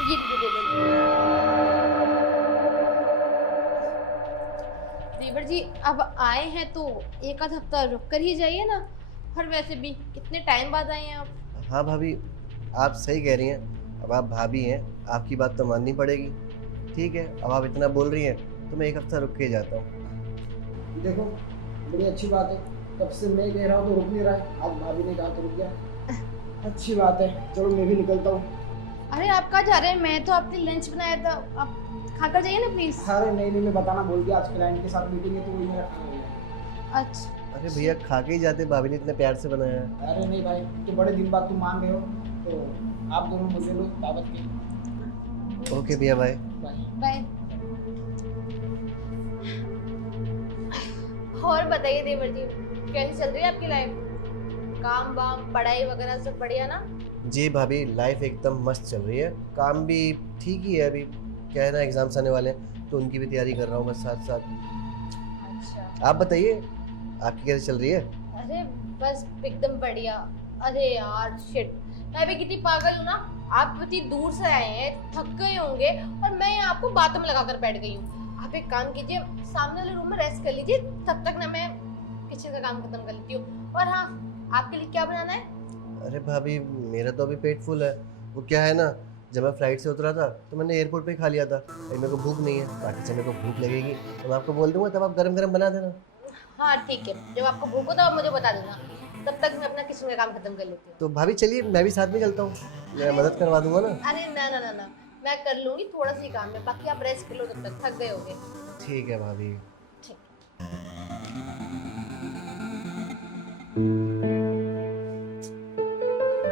ये देवर जी अब आए हैं तो एक आध हफ्ता रुक कर ही जाइए ना। और वैसे भी कितने टाइम बाद आए हैं आप। हाँ भाभी, आप सही कह रही हैं। अब आप भाभी हैं, आपकी बात तो माननी पड़ेगी। ठीक है, अब आप इतना बोल रही हैं तो मैं एक हफ्ता रुक के जाता हूँ। देखो, बड़ी अच्छी बात है। तब से मैं कह रहा हूँ तो रुक नहीं रहा है, आज भाभी ने कहा तो रुक गया। अच्छी बात है, चलो मैं भी निकलता हूँ। अरे आप कहाँ जा रहे हैं? मैं तो आपके लंच बनाया था, आप खा कर जाइए ना प्लीज। अरे नहीं नहीं, मैं बताना भूल गया, आज क्लाइंट के साथ मीटिंग है तो वही मेरा खाना है। अच्छा अरे भैया, खा के ही जाते, भाभी ने इतने प्यार से बनाया है। अरे नहीं भाई, तो बड़े दिन बाद तुम मान रहे हो तो आप दोनों मजे लो दावत के। ओके भैया, बाय। बाय। बाय। और बताइए देवर जी, कैसी चल रही है आपकी लाइफ? काम वाम पढ़ाई वगैरह सब बढ़िया ना? जी भाभी, लाइफ एकदम मस्त चल रही है। काम भी ठीक ही है। अभी क्या है ना, एग्जाम्स आने वाले हैं तो उनकी भी तैयारी कर रहा हूँ बस साथ साथ। अच्छा। आप बताइए, आपकी कैसे चल रही है? अरे बस एकदम बढ़िया। अरे यार शिट, मैं भी कितनी पागल हूँ ना। आप इतनी दूर से आए हैं, थक गए होंगे और मैं यहाँ आपको बातों में लगाकर बैठ गई हूँ। आप एक काम कीजिए, सामने वाले रूम में रेस्ट कर लीजिए, तब तक ना मैं किचन का काम खत्म कर लेती हूँ। और हाँ, आपके लिए क्या बनाना है? अरे भाभी, मेरा तो अभी पेट फुल है। वो क्या है ना, जब मैं फ्लाइट से उतरा था तो मैंने एयरपोर्ट पे ही खा लिया था। अभी मेरे को भूख नहीं है, बाकी से मेरे को भूख लगेगी तो मैं आपको बोल दूंगा, तब आप गरम गरम बना देना। हाँ ठीक है, जब आपको भूख हो तो आप मुझे बता देना, तब तक मैं अपना किचन का काम खत्म कर लेती हूँ। तो भाभी चलिए, मैं भी साथ में चलता हूँ, मैं मदद करवा दूंगा ना। अरे ना ना ना ना, मैं कर लूंगी, थोड़ा सा ही काम है, बाकी आप रेस्ट कर लो, तब तक थक गए होगे। ठीक है भाभी। ठीक।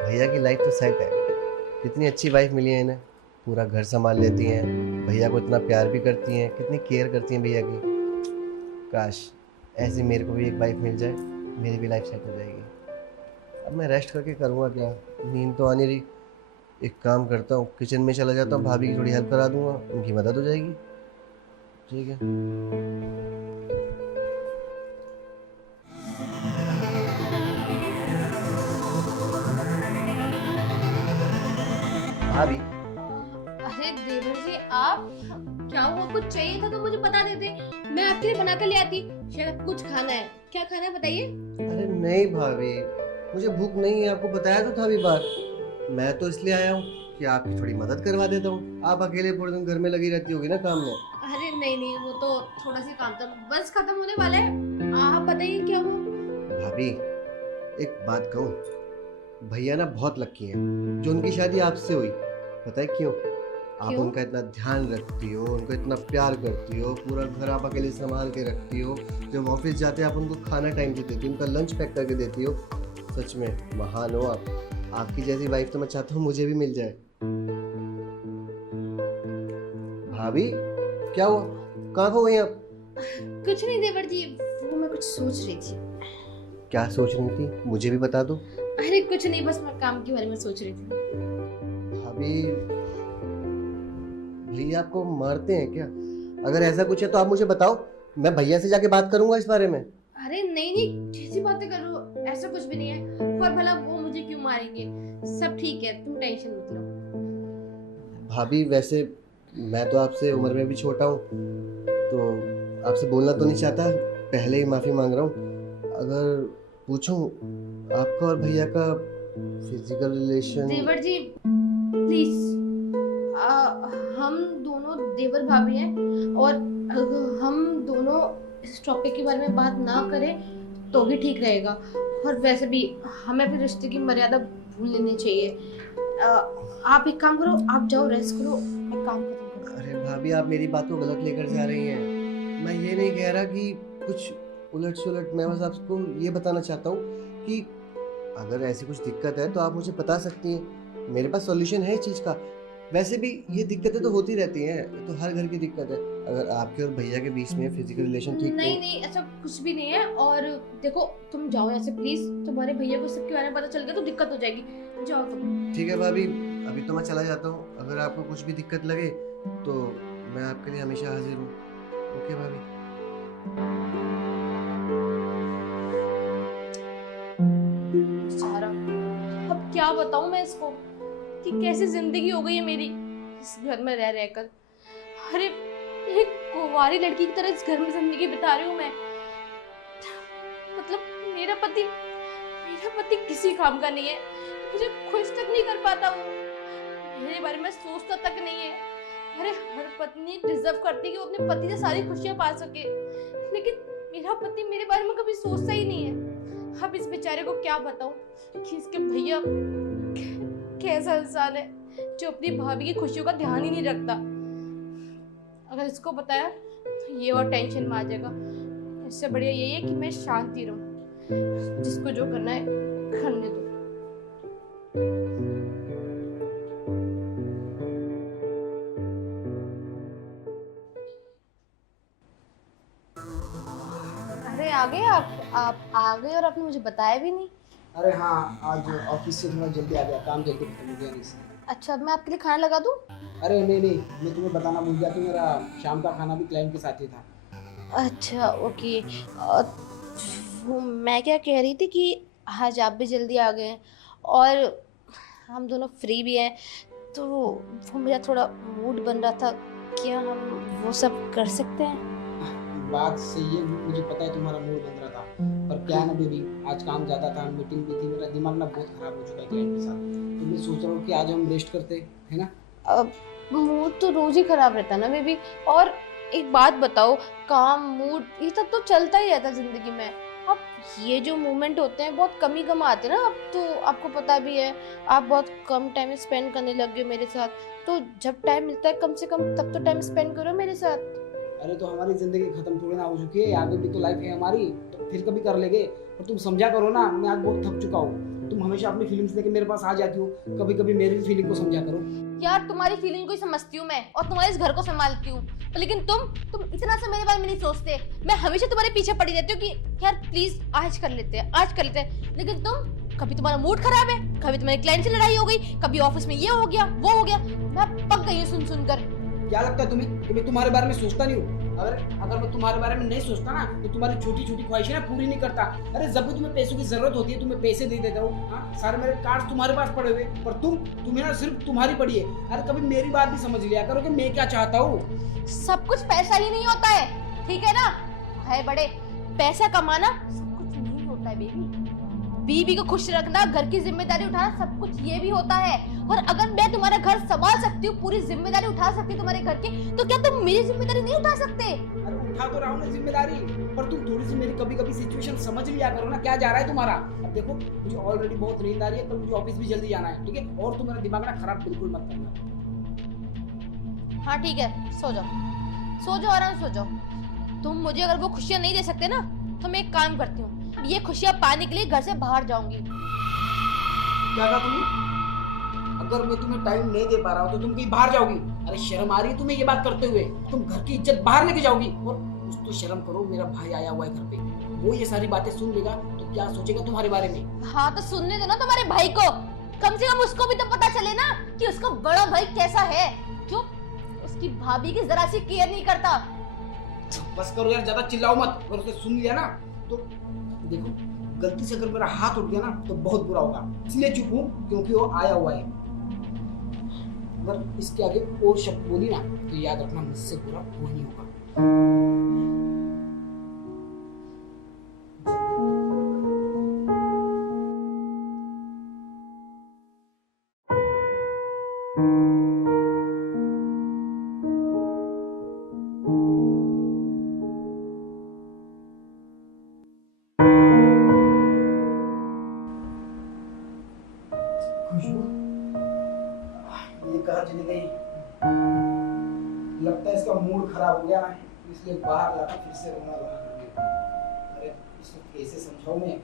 भैया की लाइफ तो सेट है। कितनी अच्छी वाइफ मिली है इन्हें। पूरा घर संभाल लेती हैं, भैया को इतना प्यार भी करती हैं, कितनी केयर करती हैं भैया की। काश ऐसी मेरे को भी एक वाइफ मिल जाए, मेरी भी लाइफ सेट हो जाएगी। अब मैं रेस्ट करके करूँगा क्या, नींद तो आनी रही। एक काम करता हूँ, किचन में चला जाता हूँ, भाभी की थोड़ी हेल्प करा दूंगा, उनकी मदद हो जाएगी। ठीक है। भाभी, अरे देवर जी आप, क्या हुआ? कुछ चाहिए था तो मुझे बता देते, मैं आपके लिए बना कर ले आती। शायद कुछ खाना है, क्या खाना है बताइए। अरे नहीं भाभी, मुझे भूख नहीं है, आपको बताया तो था अभी बार। मैं तो इसलिए आया हूँ कि आपकी थोड़ी मदद करवा देता हूँ। आप अकेले पूरे दिन घर में लगी रहती होगी ना काम में। अरे नहीं नहीं, वो तो थोड़ा सा काम था, बस खत्म होने वाला है। आप बताइए क्या हुआ। भाभी, एक बात कहूँ, भैया ना बहुत लकी हैं जो उनकी शादी आपसे हुई। पता है क्यों? आप क्यों? उनका इतना ध्यान रखती हो, उनको इतना प्यार करती हो, पूरा घर आप अकेले संभाल के रखती हो। जब ऑफिस जाते हैं आप उनको खाना टाइम से देती हो, उनका लंच पैक करके देती हो। सच में महान हो आप। आपकी जैसी वाइफ तो मैं चाहता हूँ मुझे भी मिल जाए। भाभी, क्या हुआ, कहाँ खो गई आप? कुछ नहीं देवर जी, वो मैं कुछ सोच रही थी। क्या सोच रही थी, मुझे भी बता दो। अरे कुछ नहीं, बस मैं काम के बारे में सोच रही थी। भाभी, भैया आपको मारते हैं क्या? अगर ऐसा कुछ है तो आप मुझे बताओ, मैं भैया से जाके बात करूंगा इस बारे में। अरे नहीं नहीं, कैसी बातें कर रहे हो, ऐसा कुछ भी नहीं है। और भला वो मुझे क्यों मारेंगे, सब ठीक है, तुम टेंशन मत लो। भाभी वैसे मैं तो आपसे उम्र में भी छोटा हूँ, तो आपसे बोलना तो नहीं चाहता, पहले ही माफ़ी मांग रहा हूँ। अगर पूछूं, आपका और भैया का फिजिकल रिलेशन? देवर जी प्लीज, हम दोनों देवर भाभी हैं, और अगर हम दोनों इस टॉपिक के बारे में बात ना करें तो ही ठीक रहेगा। और वैसे भी हमें अपने रिश्ते की मर्यादा भूल लेनी चाहिए। आप एक काम करो, आप जाओ रेस्ट करो, मैं काम खत्म करती अरे भाभी, आप मेरी बात को गलत लेकर जा रही हैं। मैं ये नहीं कह रहा कि कुछ उलट सुलट। मैं बस आपको ये बताना चाहता हूँ कि अगर ऐसी कुछ दिक्कत है तो आप मुझे बता सकती हैं, मेरे पास सॉल्यूशन है इस चीज़ का। वैसे भी ये दिक्कतें तो होती रहती हैं, ये तो हर घर की दिक्कत है। अगर आपके और भैया के बीच में फिजिकल रिलेशन हूँ। ठीक नहीं नहीं, ऐसा कुछ भी नहीं है। और देखो, तुम जाओ यहाँ से प्लीज, तुम्हारे भैया को सबके बारे में पता चल गया तो दिक्कत हो जाएगी। जाओ तुम। ठीक है भाभी, अभी तो मैं चला जाता हूँ। अगर आपको कुछ भी दिक्कत लगे तो मैं आपके लिए हमेशा हाजिर हूँ। ओके भाभी। बेचारा, अब क्या बताऊं मैं इसको कि कैसी जिंदगी हो गई है मेरी। इस घर में रह रहकर। अरे एक कुंवारी लड़की की तरह इस घर में जिंदगी बिता रही हूँ मैं। मतलब मेरा पति किसी काम का नहीं है, मुझे खुश तक नहीं कर पाता, वो मेरे बारे में सोचता तक नहीं है। अरे हर पत्नी डिजर्व करती है कि वो अपने पति से सारी खुशियां पा सके, लेकिन मेरा पति मेरे बारे में कभी सोचता ही नहीं है। अब इस बेचारे को क्या बताऊं कि इसके भैया कैसा इंसान है जो अपनी भाभी की खुशियों का ध्यान ही नहीं रखता। अगर इसको बताया तो ये और टेंशन में आ जाएगा। इससे बढ़िया यही है कि मैं शांति रहूं, जिसको जो करना है करने दो। अरे आ गए आप आ गए और आपने मुझे बताया भी नहीं। अरे हाँ, आज ऑफिस से थोड़ा जल्दी आ गया, काम जल्दी खत्म हो गया नहीं से। अच्छा, अब मैं आपके लिए खाना लगा दूं? अरे नहीं, मैं तुम्हें बताना भूल गया कि मेरा शाम का खाना भी क्लाइंट के साथ ही था। अच्छा ओके। वो मैं क्या कह रही थी कि आज आप भी जल्दी आ गए हैं और हम दोनों फ्री भी हैं, तो वो मेरा थोड़ा मूड बन रहा था, क्या हम वो सब कर सकते हैं? बात सही है, मुझे पता है तुम्हारा मूड बन रहा था, पर क्या है ना बेबी, आज काम ज़्यादा था, मीटिंग भी थी, मेरा दिमाग ना बहुत ख़राब हो चुका है क्लाइंट के साथ। तो मैं सोच रहा हूँ कि आज हम रेस्ट करते है ना। अब मूड तो रोज ही खराब रहता है ना बेबी। और एक बात बताओ, काम मूड ये सब तो चलता ही रहता है जिंदगी में। अब ये जो मोमेंट होते हैं बहुत कम ही कम आते हैं ना। अब तो आपको पता भी है, आप बहुत कम टाइम स्पेंड करने लग गए मेरे साथ, तो जब टाइम मिलता है कम से कम तब तो टाइम स्पेंड करो मेरे साथ। अरे तो हमारी ज़िंदगी ख़त्म थोड़ी ना हो चुकी है, आगे भी तो लाइफ है हमारी, तो फिर कभी कर लेंगे। और तुम समझा करो ना, मैं आज बहुत थक चुका हूँ। तुम हमेशा अपनी फीलिंग्स लेके मेरे पास आ जाती हो, कभी कभी मेरी फीलिंग को समझा करो। यार तुम्हारी फीलिंग को ही समझती हूँ मैं और तुम्हारे इस घर को संभालती हूँ, तो लेकिन तुम इतना सा मेरे बारे में नहीं सोचते। मैं हमेशा तुम्हारे पीछे पड़ी रहती हूँ कि यार प्लीज आज कर लेते हैं, लेकिन तुम कभी तुम्हारा मूड खराब है, कभी तुम्हारे क्लाइंट से लड़ाई हो गई, कभी ऑफिस में ये हो गया वो हो गया। मैं पक गई हूँ सुनकर। क्या लगता है तुम्हें कि मैं तुम्हारे बारे में सोचता नहीं हूँ? अगर मैं तुम्हारे बारे में नहीं सोचता ना, तो तुम्हारी छोटी छोटी ख्वाहिशें ना पूरी नहीं करता। अरे जब भी तुम्हें पैसों की जरूरत होती है, तुम्हें पैसे दे देता हूँ। हाँ, सारे मेरे कार्ड तुम्हारे पास पड़े हुए, पर तुम्हें ना सिर्फ तुम्हारी पड़ी है। अरे कभी मेरी बात भी समझ लिया करो कि मैं क्या चाहता हूँ। सब कुछ पैसा ही नहीं होता है, ठीक है ना? है बड़े, पैसा कमाना सब कुछ नहीं होता है बेबी। बीवी को खुश रखना, घर की जिम्मेदारी उठाना, सब कुछ ये भी होता है। और अगर मैं तुम्हारा घर संभाल सकती हूँ, पूरी जिम्मेदारी उठा सकती हूँ तुम्हारे घर की, तो क्या तुम मेरी जिम्मेदारी नहीं उठा सकते? अरे उठा तो रहा हूँ ना जिम्मेदारी, पर तुम थोड़ी सी मेरी कभी कभी सिचुएशन समझ लिया करो ना, क्या जा रहा है तुम्हारा। अब देखो, मुझे ऑलरेडी बहुत नींद आ रही है, तो मुझे ऑफिस भी जल्दी जाना है, ठीक है? और तुम मेरा दिमाग ना खराब बिल्कुल मत करना। हाँ ठीक है, सो जाओ आराम सो जाओ। तुम मुझे अगर वो खुशियाँ नहीं दे सकते ना, तो मैं एक काम करती हूँ, ये खुशियाँ पाने के लिए घर से बाहर जाऊंगी। क्या कहा तुमने? अगर मैं तुम्हें टाइम नहीं दे पा रहा हूँ तो तुम कहीं बाहर जाओगी? अरे शर्म आ रही है तुम्हें ये बात करते हुए? तुम घर की इज्जत बाहर लेके जाओगी? और कुछ तो शर्म करो, मेरा भाई आया हुआ है घर पे, वो ये सारी बातें सुन लेगा तो क्या सोचेगा तुम्हारे बारे में? हाँ तो सुनने दो ना तुम्हारे भाई को, कम से कम उसको भी तो पता चले ना कि उसका बड़ा भाई कैसा है, जो उसकी भाभी की जरा सी केयर नहीं करता। बस करो यार, ज्यादा चिल्लाओ मत। अगर उसे सुन लिया ना तो देखो, गलती से अगर मेरा हाथ उठ गया ना तो बहुत बुरा होगा, इसलिए चुप हूँ क्योंकि वो आया हुआ है। अगर इसके आगे और शब्द बोली ना तो याद रखना, मुझसे बुरा वो नहीं होगा। ये कहाँ चली गई? लगता है इसका मूड खराब हो गया ना, इसलिए बाहर लाकर फिर से रोना बंद कर दिया। अरे इसको कैसे समझाऊं मैं?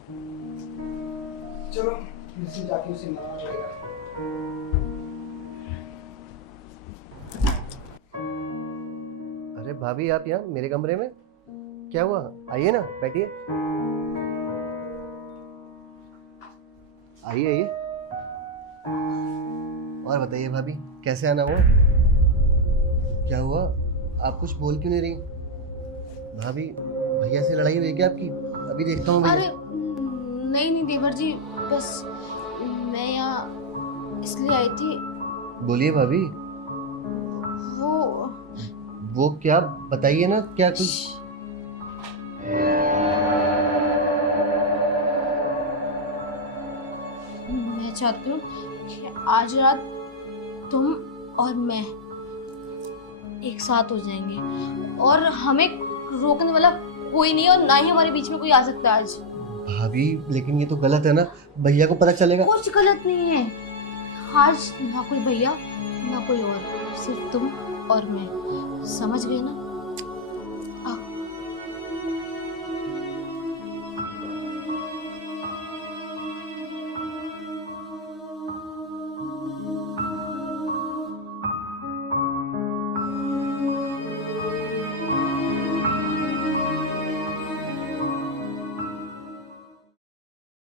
चलो फिर से जाके उसे मनाना पड़ेगा। अरे भाभी, आप यहाँ मेरे कमरे में? क्या हुआ? आइए ना, बैठिए। आइए। और बताइए भाभी, कैसे आना हुआ? क्या हुआ? आप कुछ बोल क्यों नहीं रही? भाभी, भैया से लड़ाई हुई क्या आपकी? अभी देखता हूँ। अरे नहीं देवर जी, बस मैं यहाँ इसलिए आई थी। बोलिए भाभी। वो क्या, बताइए ना, क्या कुछ। मैं चाहती हूँ कि आज रात तुम और मैं एक साथ हो जाएंगे और हमें रोकने वाला कोई नहीं और ना ही हमारे बीच में कोई आ सकता है आज। भाभी लेकिन ये तो गलत है ना, भैया को पता चलेगा। कुछ गलत नहीं है। आज ना कोई भैया ना कोई और, सिर्फ तुम और मैं, समझ गए ना?